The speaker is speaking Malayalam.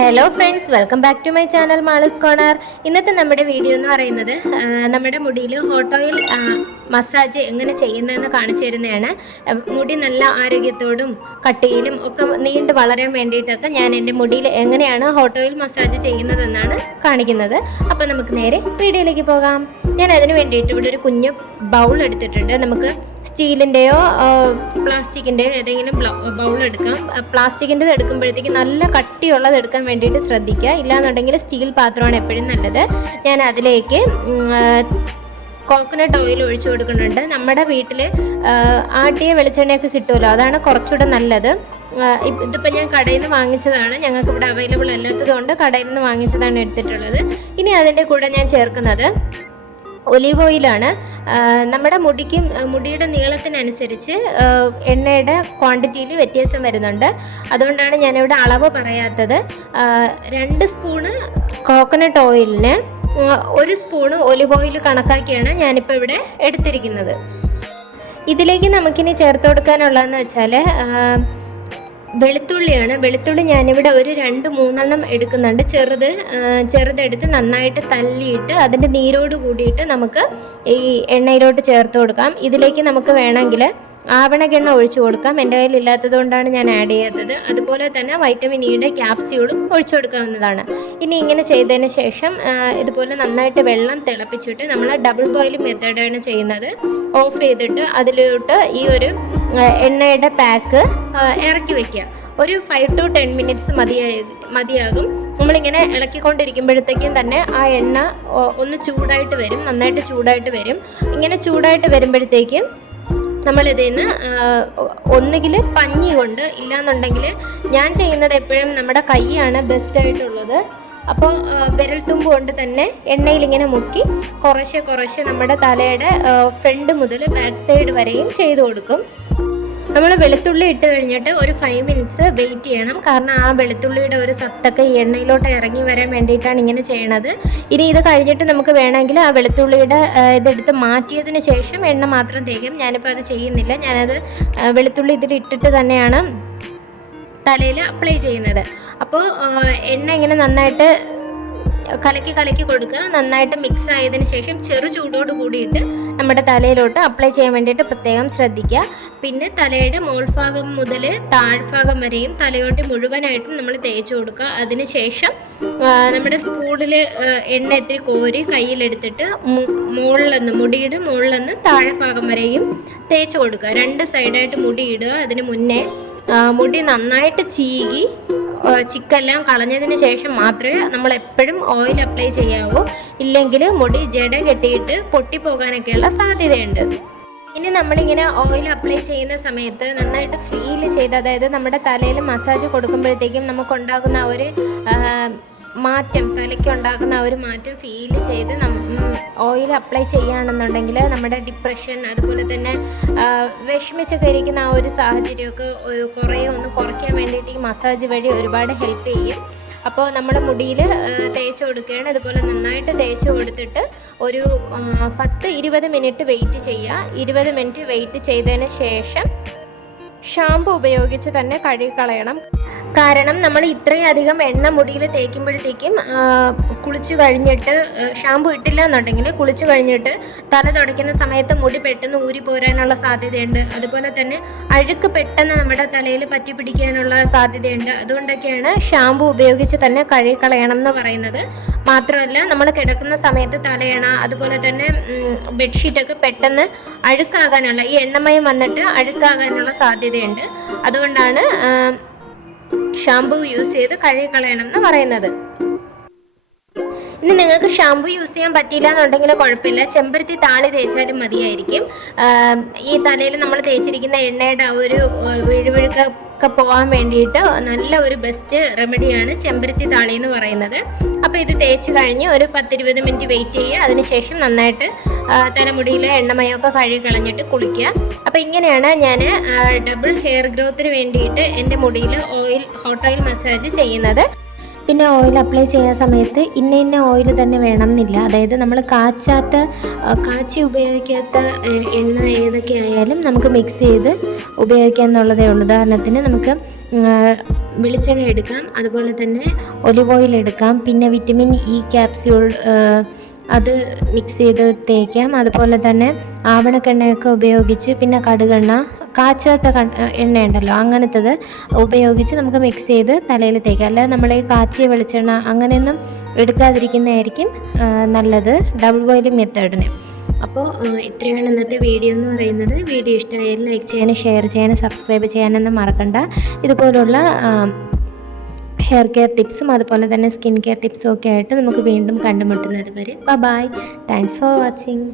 Hello friends, welcome back to my channel Malu's corner. ഇന്നത്തെ നമ്മുടെ വീഡിയോ എന്ന് പറയുന്നത് നമ്മുടെ മുടിയിൽ ഹോട്ട് ഓയിൽ മസാജ് എങ്ങനെ ചെയ്യുന്നതെന്ന് കാണിച്ചു തരുന്നതാണ്. മുടി നല്ല ആരോഗ്യത്തോടും കട്ടിയിലും ഒക്കെ നീണ്ട് വളരാൻ വേണ്ടിയിട്ടൊക്കെ ഞാൻ എൻ്റെ മുടിയിൽ എങ്ങനെയാണ് ഹോട്ട് ഓയിൽ മസാജ് ചെയ്യുന്നതെന്നാണ് കാണിക്കുന്നത്. അപ്പോൾ നമുക്ക് നേരെ വീഡിയോയിലേക്ക് പോകാം. ഞാൻ അതിന് വേണ്ടിയിട്ട് ഇവിടെ ഒരു കുഞ്ഞു ബൗൾ എടുത്തിട്ടുണ്ട്. നമുക്ക് സ്റ്റീലിൻ്റെയോ പ്ലാസ്റ്റിക്കിൻ്റെയോ ഏതെങ്കിലും ബൗൾ എടുക്കാം. പ്ലാസ്റ്റിക്കിൻ്റെത് എടുക്കുമ്പോഴത്തേക്ക് നല്ല കട്ടിയുള്ളത് എടുക്കാൻ വേണ്ടിയിട്ട് ശ്രദ്ധിക്കുക. ഇല്ലാന്നുണ്ടെങ്കിൽ സ്റ്റീൽ പാത്രമാണ് എപ്പോഴും നല്ലത്. ഞാൻ അതിലേക്ക് കോക്കനട്ട് ഓയിൽ ഒഴിച്ചു കൊടുക്കുന്നുണ്ട്. നമ്മുടെ വീട്ടിൽ ആട്ടിയ വെളിച്ചെണ്ണയൊക്കെ കിട്ടുമല്ലോ, അതാണ് കുറച്ചുകൂടെ നല്ലത്. ഇതിപ്പോൾ ഞാൻ കടയിൽ നിന്ന് വാങ്ങിച്ചതാണ്. ഞങ്ങൾക്ക് ഇവിടെ അവൈലബിൾ അല്ലാത്തത് കൊണ്ട് കടയിൽ നിന്ന് വാങ്ങിച്ചതാണ് എടുത്തിട്ടുള്ളത്. ഇനി അതിൻ്റെ കൂടെ ഞാൻ ചേർക്കുന്നത് ഒലീവ് ഓയിലാണ്. നമ്മുടെ മുടിയുടെ നീളത്തിനനുസരിച്ച് എണ്ണയുടെ ക്വാണ്ടിറ്റിയിൽ വ്യത്യാസം വരുന്നുണ്ട്. അതുകൊണ്ടാണ് ഞാനിവിടെ അളവ് പറയാത്തത്. 2 സ്പൂണ് കോക്കനട്ട് ഓയിലിന് 1 സ്പൂണ് ഒലിവ് ഓയിൽ കണക്കാക്കിയാണ് ഞാനിപ്പോൾ ഇവിടെ എടുത്തിരിക്കുന്നത്. ഇതിലേക്ക് നമുക്കിനി ചേർത്ത് കൊടുക്കാനുള്ളതെന്ന് വെച്ചാൽ വെളുത്തുള്ളിയാണ്. വെളുത്തുള്ളി ഞാനിവിടെ ഒരു 2-3 എടുക്കുന്നുണ്ട്. ചെറുതെടുത്ത് നന്നായിട്ട് തല്ലിയിട്ട് അതിൻ്റെ നീരോട് കൂടിയിട്ട് നമുക്ക് ഈ എണ്ണയിലോട്ട് ചേർത്ത് കൊടുക്കാം. ഇതിലേക്ക് നമുക്ക് വേണമെങ്കിൽ ആവണക്കെണ്ണ ഒഴിച്ചു കൊടുക്കാം. എൻ്റെ കയ്യിൽ ഇല്ലാത്തത് കൊണ്ടാണ് ഞാൻ ആഡ് ചെയ്യാത്തത്. അതുപോലെ തന്നെ വൈറ്റമിൻ ഇയുടെ ക്യാപ്സ്യൂളും ഒഴിച്ചു കൊടുക്കാവുന്നതാണ്. ഇനി ഇങ്ങനെ ചെയ്തതിന് ശേഷം ഇതുപോലെ നന്നായിട്ട് വെള്ളം തിളപ്പിച്ചിട്ട് നമ്മൾ ഡബിൾ ബോയിൽ മെത്തേഡാണ് ചെയ്യുന്നത്. ഓഫ് ചെയ്തിട്ട് അതിലോട്ട് ഈ ഒരു എണ്ണയുടെ പാക്ക് ഇറക്കി വയ്ക്കുക. ഒരു 5 to 10 മിനിറ്റ്സ് മതിയാകും. നമ്മളിങ്ങനെ ഇളക്കിക്കൊണ്ടിരിക്കുമ്പോഴത്തേക്കും തന്നെ ആ എണ്ണ ഒന്ന് ചൂടായിട്ട് വരും, നന്നായിട്ട് ചൂടായിട്ട് വരും. ഇങ്ങനെ ചൂടായിട്ട് വരുമ്പോഴത്തേക്കും നമ്മളിതിൽ നിന്ന് ഒന്നുകിൽ പഞ്ഞി കൊണ്ട്, ഇല്ലാന്നുണ്ടെങ്കിൽ ഞാൻ ചെയ്യുന്നത് എപ്പോഴും നമ്മുടെ കൈയാണ് ബെസ്റ്റായിട്ടുള്ളത്. അപ്പോൾ വിരൽത്തുമ്പ് കൊണ്ട് തന്നെ എണ്ണയിൽ ഇങ്ങനെ മുക്കി കുറേശ്ശെ നമ്മുടെ തലയുടെ ഫ്രണ്ട് മുതൽ ബാക്ക് സൈഡ് വരെയും ചെയ്ത് കൊടുക്കും. നമ്മൾ വെളുത്തുള്ളി ഇട്ട് കഴിഞ്ഞിട്ട് ഒരു 5 മിനിറ്റ്സ് വെയിറ്റ് ചെയ്യണം. കാരണം ആ വെളുത്തുള്ളിയുടെ ഒരു സത്തൊക്കെ ഈ എണ്ണയിലോട്ട് ഇറങ്ങി വരാൻ വേണ്ടിയിട്ടാണ് ഇങ്ങനെ ചെയ്യണത്. ഇനി ഇത് കഴിഞ്ഞിട്ട് നമുക്ക് വേണമെങ്കിൽ ആ വെളുത്തുള്ളിയുടെ ഇതെടുത്ത് മാറ്റിയതിന് ശേഷം എണ്ണ മാത്രം തേക്കും. ഞാനിപ്പോൾ അത് ചെയ്യുന്നില്ല. ഞാനത് വെളുത്തുള്ളി ഇതിലിട്ടിട്ട് തന്നെയാണ് തലയിൽ അപ്ലൈ ചെയ്യുന്നത്. അപ്പോൾ എണ്ണ ഇങ്ങനെ നന്നായിട്ട് കലക്കി കൊടുക്കുക. നന്നായിട്ട് മിക്സ് ആയതിനു ശേഷം ചെറു ചൂടോട് കൂടിയിട്ട് നമ്മുടെ തലയിലോട്ട് അപ്ലൈ ചെയ്യാൻ വേണ്ടിയിട്ട് പ്രത്യേകം ശ്രദ്ധിക്കുക. പിന്നെ തലയുടെ മോൾഭാഗം മുതൽ താഴ്ഭാഗം വരെയും തലയോട്ടി മുഴുവനായിട്ടും നമ്മൾ തേച്ച് കൊടുക്കുക. അതിനുശേഷം നമ്മുടെ സ്പൂണിൽ എണ്ണ ഇത്തിരി കോരി കയ്യിലെടുത്തിട്ട് മുടിയുടെ മുകളിൽ താഴ്ഭാഗം വരെയും തേച്ച് കൊടുക്കുക. 2 സൈഡായിട്ട് മുടി ഇടുക. അതിന് മുന്നേ മുടി നന്നായിട്ട് ചീകി ചിക്കെല്ലാം കളഞ്ഞതിന് ശേഷം മാത്രമേ നമ്മൾ എപ്പോഴും ഓയിൽ അപ്ലൈ ചെയ്യാവൂ. ഇല്ലെങ്കിൽ മുടി ജട കെട്ടിയിട്ട് പൊട്ടിപ്പോകാനൊക്കെയുള്ള സാധ്യതയുണ്ട്. ഇനി നമ്മളിങ്ങനെ ഓയിൽ അപ്ലൈ ചെയ്യുന്ന സമയത്ത് നന്നായിട്ട് ഫീൽ ചെയ്ത്, അതായത് നമ്മുടെ തലയിൽ മസാജ് കൊടുക്കുമ്പോഴത്തേക്കും നമുക്കുണ്ടാകുന്ന ഒരു മാറ്റം, തലയ്ക്കുണ്ടാകുന്ന ഒരു മാറ്റം ഫീൽ ചെയ്ത് ഓയിൽ അപ്ലൈ ചെയ്യുകയാണെന്നുണ്ടെങ്കിൽ നമ്മുടെ ഡിപ്രഷൻ, അതുപോലെ തന്നെ വിഷമിച്ചൊക്കെ ഇരിക്കുന്ന ആ ഒരു സാഹചര്യമൊക്കെ കുറേ ഒന്ന് കുറയ്ക്കാൻ വേണ്ടിയിട്ട് ഈ മസാജ് വഴി ഒരുപാട് ഹെൽപ്പ് ചെയ്യും. അപ്പോൾ നമ്മുടെ മുടിയിൽ തേച്ച് കൊടുക്കുകയാണ്. അതുപോലെ നന്നായിട്ട് തേച്ച് കൊടുത്തിട്ട് ഒരു 10-20 മിനിറ്റ് വെയിറ്റ് ചെയ്യുക. 20 മിനിറ്റ് വെയിറ്റ് ചെയ്തതിന് ശേഷം ഷാമ്പു ഉപയോഗിച്ച് തന്നെ കഴുകി കളയണം. കാരണം നമ്മൾ ഇത്രയും അധികം എണ്ണ മുടിയിൽ തേക്കുമ്പോഴത്തേക്കും കുളിച്ചു കഴിഞ്ഞിട്ട് ഷാമ്പു ഇട്ടില്ല എന്നുണ്ടെങ്കിൽ കുളിച്ചു കഴിഞ്ഞിട്ട് തല തുടയ്ക്കുന്ന സമയത്ത് മുടി പെട്ടെന്ന് ഊരി പോരാനുള്ള സാധ്യതയുണ്ട്. അതുപോലെ തന്നെ അഴുക്ക് പെട്ടെന്ന് നമ്മുടെ തലയിൽ പറ്റി പിടിക്കാനുള്ള സാധ്യതയുണ്ട്. അതുകൊണ്ടൊക്കെയാണ് ഷാമ്പു ഉപയോഗിച്ച് തന്നെ കഴുകി കളയണം എന്ന് പറയുന്നത്. മാത്രമല്ല, നമ്മൾ കിടക്കുന്ന സമയത്ത് തലയണ, അതുപോലെ തന്നെ ബെഡ്ഷീറ്റൊക്കെ പെട്ടെന്ന് അഴുക്കാകാനുള്ള, ഈ എണ്ണമയം വന്നിട്ട് അഴുക്കാകാനുള്ള സാധ്യതയുണ്ട്. അതുകൊണ്ടാണ് ഷാമ്പു യൂസ് ചെയ്ത് കഴുകി കളയണം എന്ന് പറയുന്നത്. ഇനി നിങ്ങൾക്ക് ഷാമ്പു യൂസ് ചെയ്യാൻ പറ്റിയില്ല എന്നുണ്ടെങ്കിൽ കുഴപ്പമില്ല, ചെമ്പരത്തി താളി തേച്ചാലും മതിയായിരിക്കും. ഈ തലയിൽ നമ്മൾ തേച്ചിരിക്കുന്ന എണ്ണയുടെ ആ ഒരു വിഴുവിഴുക്കൊക്കെ പോകാൻ വേണ്ടിയിട്ട് നല്ല ഒരു ബെസ്റ്റ് റെമഡിയാണ് ചെമ്പരത്തി താളി എന്ന് പറയുന്നത്. അപ്പോൾ ഇത് തേച്ച് കഴിഞ്ഞ് ഒരു 10-20 മിനിറ്റ് വെയിറ്റ് ചെയ്യുക. അതിനുശേഷം നന്നായിട്ട് തലമുടിയിലെ എണ്ണമയമൊക്കെ കഴുകി കളഞ്ഞിട്ട് കുളിക്കുക. അപ്പോൾ ഇങ്ങനെയാണ് ഞാൻ ഡബിൾ ഹെയർ ഗ്രോത്തിന് വേണ്ടിയിട്ട് എൻ്റെ മുടിയിൽ ഹോട്ട് ഓയിൽ മസാജ് ചെയ്യുന്നത്. പിന്നെ ഓയിൽ അപ്ലൈ ചെയ്യുന്ന സമയത്ത് ഇന്ന ഓയിൽ തന്നെ വേണം എന്നില്ല. അതായത് നമ്മൾ കാച്ചി ഉപയോഗിക്കാത്ത എണ്ണ ഏതൊക്കെ ആയാലും നമുക്ക് മിക്സ് ചെയ്ത് ഉപയോഗിക്കാം എന്നുള്ളതേ ഉള്ളൂ. ഉദാഹരണത്തിന് നമുക്ക് വെളിച്ചെണ്ണ എടുക്കാം, അതുപോലെ തന്നെ ഒലിവ് ഓയിൽ എടുക്കാം, പിന്നെ വിറ്റമിൻ ഇ ക്യാപ്സ്യൂൾ അത് മിക്സ് ചെയ്ത് തേക്കാം. അതുപോലെ തന്നെ ആവണക്കെണ്ണയൊക്കെ ഉപയോഗിച്ച്, പിന്നെ കടുകെണ്ണ, കാച്ചാത്ത എണ്ണയുണ്ടല്ലോ അങ്ങനത്തത് ഉപയോഗിച്ച് നമുക്ക് മിക്സ് ചെയ്ത് തലയിൽ തേക്കാം. അല്ലാതെ നമ്മൾ ഈ കാച്ചിയ വെളിച്ചെണ്ണ അങ്ങനെയൊന്നും എടുക്കാതിരിക്കുന്നതായിരിക്കും നല്ലത് ഡബിൾ ബോയിലിംഗ് മെത്തേഡിന്. അപ്പോൾ ഇത്രയാണ് ഇന്നത്തെ വീഡിയോ എന്ന് പറയുന്നത്. വീഡിയോ ഇഷ്ടമായാലും ലൈക്ക് ചെയ്യാനും ഷെയർ ചെയ്യാനും സബ്സ്ക്രൈബ് ചെയ്യാനൊന്നും മറക്കണ്ട. ഇതുപോലുള്ള ഹെയർ കെയർ ടിപ്സും അതുപോലെ തന്നെ സ്കിൻ കെയർ ടിപ്സും ഒക്കെ ആയിട്ട് നമുക്ക് വീണ്ടും കണ്ടുമുട്ടുന്നത് വരെ ബൈ. Thanks for watching.